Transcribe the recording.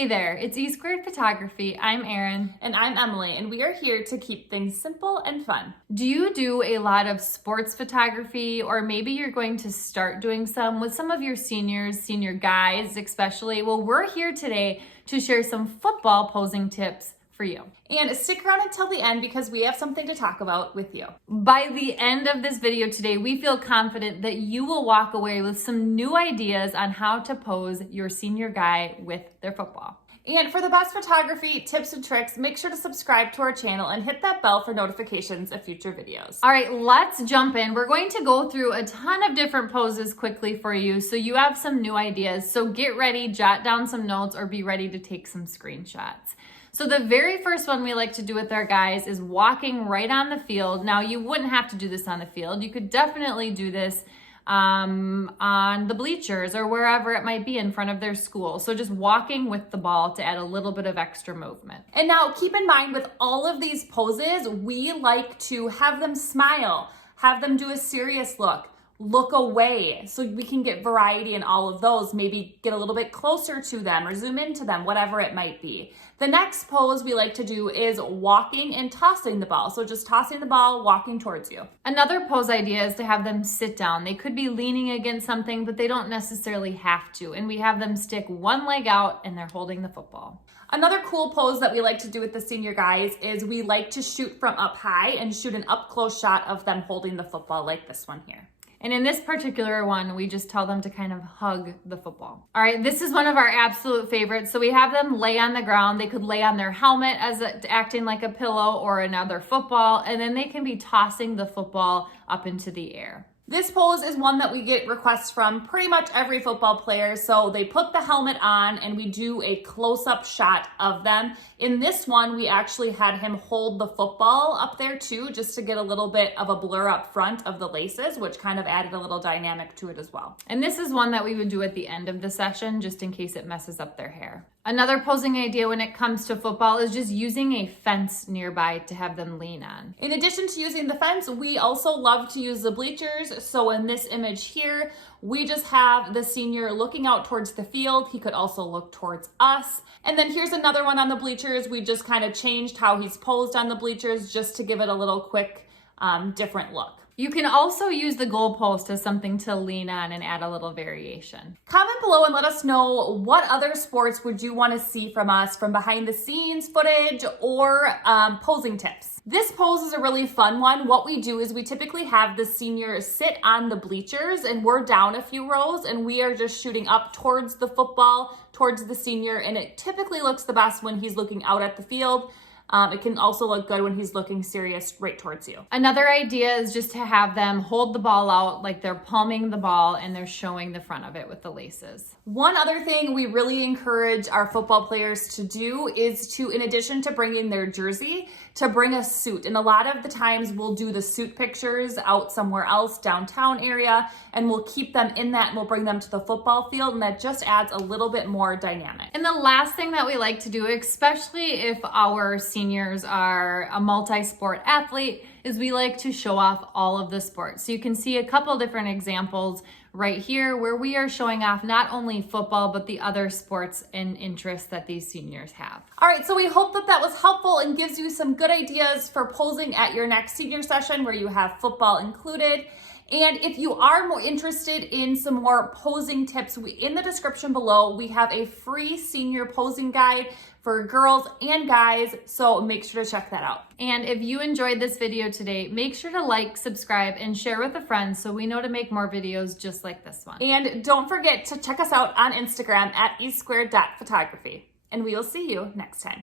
Hey there, it's E Squared Photography. I'm Erin. And I'm Emily, and we are here to keep things simple and fun. Do you do a lot of sports photography, or maybe you're going to start doing some with some of your seniors, senior guys especially? Well, we're here today to share some football posing tips for you. And stick around until the end because we have something to talk about with you. By the end of this video today, we feel confident that you will walk away with some new ideas on how to pose your senior guy with their football. And for the best photography tips and tricks, make sure to subscribe to our channel and hit that bell for notifications of future videos. All right, let's jump in. We're going to go through a ton of different poses quickly for you so you have some new ideas. So get ready, jot down some notes, or be ready to take some screenshots. So the very first one we like to do with our guys is walking right on the field. Now, you wouldn't have to do this on the field. You could definitely do this on the bleachers or wherever it might be in front of their school. So just walking with the ball to add a little bit of extra movement. And now keep in mind with all of these poses, we like to have them smile, have them do a serious look away, so we can get variety in all of those, maybe get a little bit closer to them or zoom into them, whatever it might be. The next pose we like to do is walking and tossing the ball. So just tossing the ball, walking towards you. Another pose idea is to have them sit down. They could be leaning against something, but they don't necessarily have to. And we have them stick one leg out and they're holding the football. Another cool pose that we like to do with the senior guys is we like to shoot from up high and shoot an up close shot of them holding the football like this one here. And in this particular one, we just tell them to kind of hug the football. All right, this is one of our absolute favorites. So we have them lay on the ground. They could lay on their helmet as acting like a pillow or another football, and then they can be tossing the football up into the air. This pose is one that we get requests from pretty much every football player. So they put the helmet on and we do a close-up shot of them. In this one, we actually had him hold the football up there too, just to get a little bit of a blur up front of the laces, which kind of added a little dynamic to it as well. And this is one that we would do at the end of the session, just in case it messes up their hair. Another posing idea when it comes to football is just using a fence nearby to have them lean on. In addition to using the fence, we also love to use the bleachers. So in this image here, we just have the senior looking out towards the field. He could also look towards us. And then here's another one on the bleachers. We just kind of changed how he's posed on the bleachers just to give it a little quick, different look. You can also use the goalpost as something to lean on and add a little variation. Comment below and let us know what other sports would you want to see from us, from behind the scenes footage or posing tips. This pose is a really fun one. What we do is we typically have the senior sit on the bleachers and we're down a few rows and we are just shooting up towards the football, towards the senior, and it typically looks the best when he's looking out at the field. It can also look good when he's looking serious right towards you. Another idea is just to have them hold the ball out like they're palming the ball and they're showing the front of it with the laces. One other thing we really encourage our football players to do is to, in addition to bringing their jersey, to bring a suit. And a lot of the times we'll do the suit pictures out somewhere else, downtown area, and we'll keep them in that and we'll bring them to the football field, and that just adds a little bit more dynamic. And the last thing that we like to do, especially if our seniors are a multi-sport athlete, is we like to show off all of the sports. So you can see a couple different examples right here where we are showing off not only football, but the other sports and interests that these seniors have. All right, so we hope that that was helpful and gives you some good ideas for posing at your next senior session where you have football included. And if you are more interested in some more posing tips, in the description below, we have a free senior posing guide for girls and guys, so make sure to check that out. And if you enjoyed this video today, make sure to like, subscribe, and share with a friend so we know to make more videos just like this one. And don't forget to check us out on Instagram at esquared.photography. And we will see you next time.